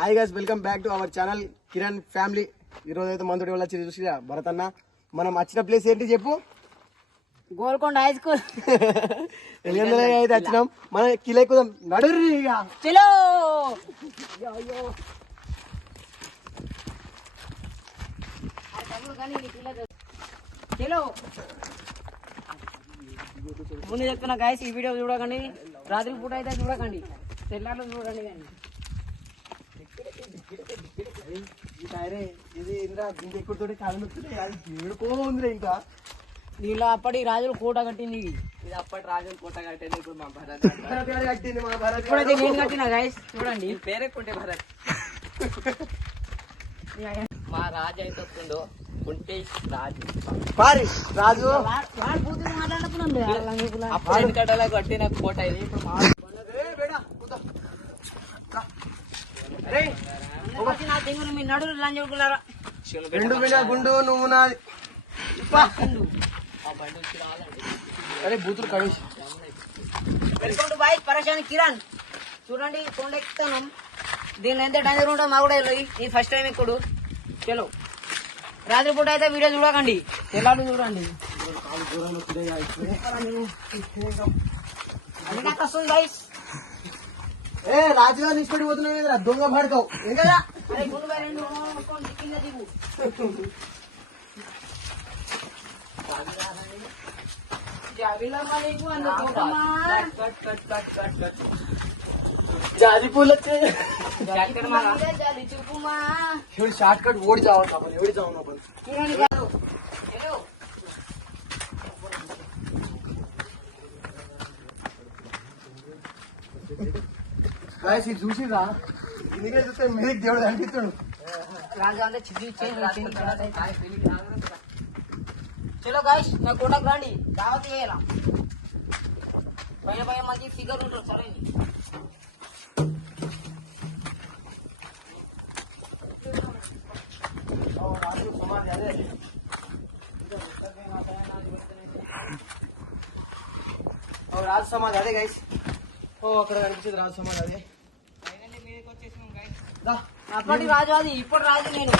Hi guys, welcome back to our channel Kiran family. ఈరోజు అయితే మనతో వాళ్ళు వచ్చి చూసి భరత్ అన్న, మనం వచ్చిన ప్లేస్ ఏంటి చెప్పు? Golconda high school. అయితే వచ్చినాం, మన కిలో ఎక్కుదాం. నడుర్రి ఇక చలో. చలో ముందు చెప్తున్నా గాయస్, ఈ వీడియో చూడకండి, రాత్రి పూట అయితే చూడకండి, తెల్లారు చూడండి. కానీ ఇది ఎక్కుడుతోటి కాలు ఏడుకోందిరే. ఇంకా దీనిలో అప్పటి రాజులు కోట కట్టింది, ఇది అప్పటి రాజులు కోట కట్టింది. ఇప్పుడు మా భరత్ కట్టింది మా భరత్. ఇప్పుడైతే నేను కట్టిన గాయస్ చూడండి. పేరెక్కుంటే భరత్ మా రాజు అయితే వస్తుందో కుంటే రాజు పారి రాజు వాడు పూర్తిగా మాట్లాడుతున్నాం. అప్పుడు ఎన్నికటలా కట్టిన కోట ఇది. ఇప్పుడు మా మీ నడులు లంజుకున్నారా? రెండు బిడ్డ గుండు నువ్వు నాది. అరే బూతులు కడేసి. వెల్కమ్ టు బాయ్ పరేషాన్ కిరణ్. చూడండి కొండ ఎక్కుతాను, దీన్ని ఎంత డేంజర్ ఉంటుందో మా కూడా ఈ ఫస్ట్ టైం ఎక్కుడు. చలో రాత్రి పూట అయితే వీడియో చూడకండి, తెల్లాడు చూడండి. అది నాకు వస్తుంది గైస్. ఏ రాజుగా నిష్పడి పోతున్నావు, దొంగ పడతావు. అరే గుండు బాయ్ రెండు కింద దిగు. జాజి పూలు వచ్చాయి. చూపుమా షార్ట్ కట్ ఓడి చావాలి आपण एवढी जाऊ आपण. गाइस ఇది చూసిరా, ఇందుకే చూస్తే మీదకి దేవుడు కనిపిస్తాడు. రాజు అంటే చలో గాయస్, నా కోటకు రండి, దావత్ చేయాల. భయ భయ మంచి ఫిగర్ ఉంటారు. సరే రాజు సమాధి అదే గైస్. అక్కడ కనిపించేది రాజు సమాధి అదే. అప్పటి రాజు అది, ఇప్పుడు రాజు నేను.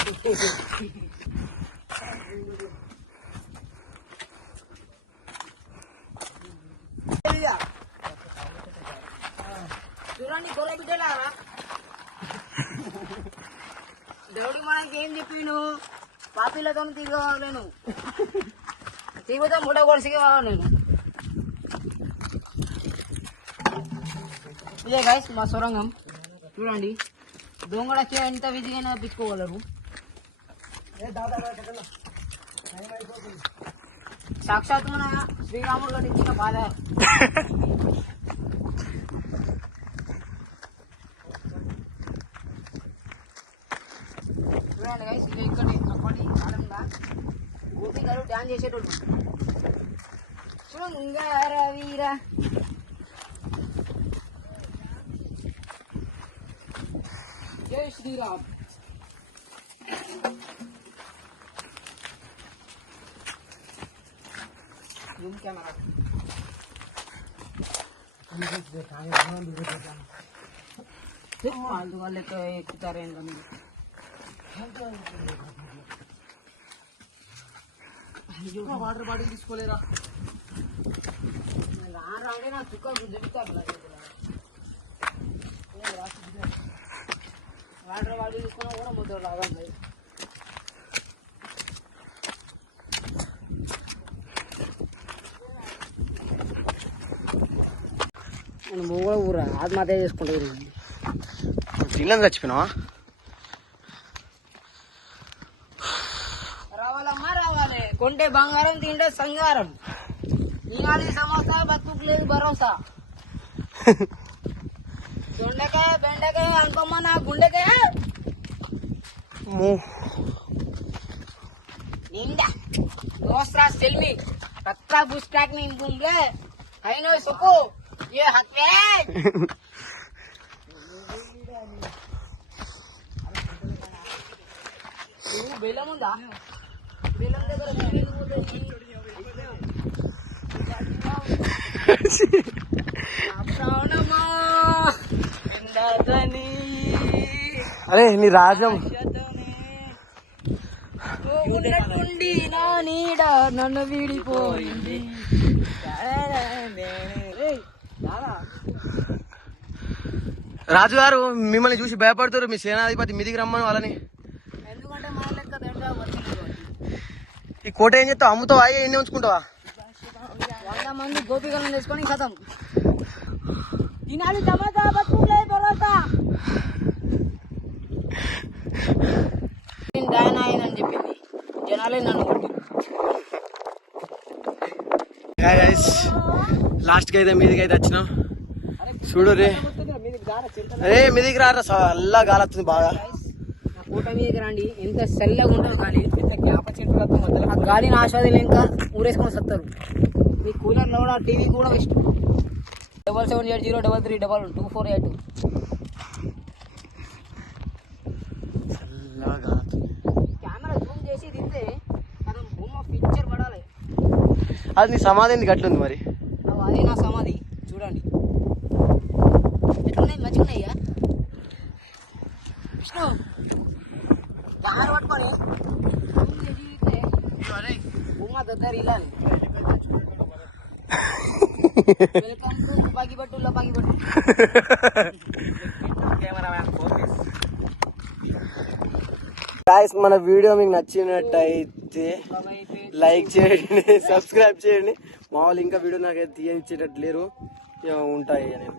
చూడండి గొర్రె బిడ్డలారా, దేవుడి మనకి ఏం చెప్పిండు, పాపీలతో తిరగలేను, తిరుగుతా మూట కొడిసిగా నేను. ఇదే గైస్ మా సొరంగం. చూడండి దొంగడ ఎంత విధిగా పిచ్చుకోగలరు. సాక్షాత్ మన శ్రీరాముడు గారు ఇచ్చిన బాధ. చూడండి గైస్, ఇది ఇక్కడ అప్పటి కాలంగా గోపి గారు డ్యాన్స్ చేసేటోడు. శృంగార వీర జై శ్రీరామ్. కెమెరా వాళ్ళు ఎక్కుతారు ఏంటని వాటర్ బాటిల్ తీసుకోలేరా? రాంటే నా చుక్క చెప్తారు. వాటర్ బాటిల్ తీసుకున్నా కూడా ముద్ర లాగా. కూడా ఊరా ఆత్మహత్య చేసుకుంటారు. తిన్నాను చచ్చిపోయినావా? రావాలమ్మా రావాలి, కొంటే బంగారం తింటే సంగారం. ఇవాళ సమోసా బతుకు లేదు భరోసా. దొండకాయ బెండకాయ అనుకోమ్మా నా గుండెకాయ నిండా దోస్రా సెల్మి పక్కా బుస్టాక్ ని ఇంకుంటే అయినో సుకు ఏ హత్వే. బెల్లం ఉందా? బెల్లం దగ్గర ప్రాణమా ఎందని అరే నీ రాజ్యం ఉన్నట్టుండి నా నీడ నన్ను వీడిపోయింది. రాజుగారు మిమ్మల్ని చూసి భయపడుతారు, మీ సేనాధిపతి మీదికి రమ్మని వాళ్ళని. ఎందుకంటే మా లెక్క తింటా వచ్చింది. ఈ కోట ఏం చేస్తావు? అమ్ముతావా? ఎన్ని ఉంచుకుంటావా? 100 మంది గోపికలను తెచ్చుకొని కథం తినాలి. టమాటా బతుకులే పరోటా డాయన్ అని చెప్పింది. జనాలే నన్ను కొట్టి లాస్ట్ కి అయితే మీదికి అయితే వచ్చినాం. చూడు రే, అరే మీదికి రారా, అల్లా గాలొస్తుంది బాగా. నా కోట మీదకి రండి. ఎంత చల్లగా ఉంటుంది గాలి. ఆ గాలిని ఆస్వాదించలేక ఇంకా ఊరేసుకొని వస్తారు. మీ కూలర్లో కూడా టీవీ కూడా బెస్ట్. 7780332248. కెమెరా జూమ్ చేసి తింటే మనం బొమ్మ పిక్చర్ పడాలి. అది నీ సమాధి ఎందుకు అట్లుంది మరి? అది నా సమాధి. చూడండి ఎట్లున్నాయి, మంచిగా ఉన్నాయ్యా. విష్ణు కెమెరా పట్టుకొని జూమ్ చేసి తింటే బొమ్మ దగ్గర ఇల్లాలి. వెల్కమ్ టు లపాగిపట్టు. గాయ్స్, మన వీడియో మీకు నచ్చినట్టయితే లైక్ చేయండి, సబ్స్క్రైబ్ చేయండి. మా వాళ్ళు ఇంకా వీడియో నాకైతే తీయనిచ్చేటట్టు లేరు, ఉంటాయి నేను.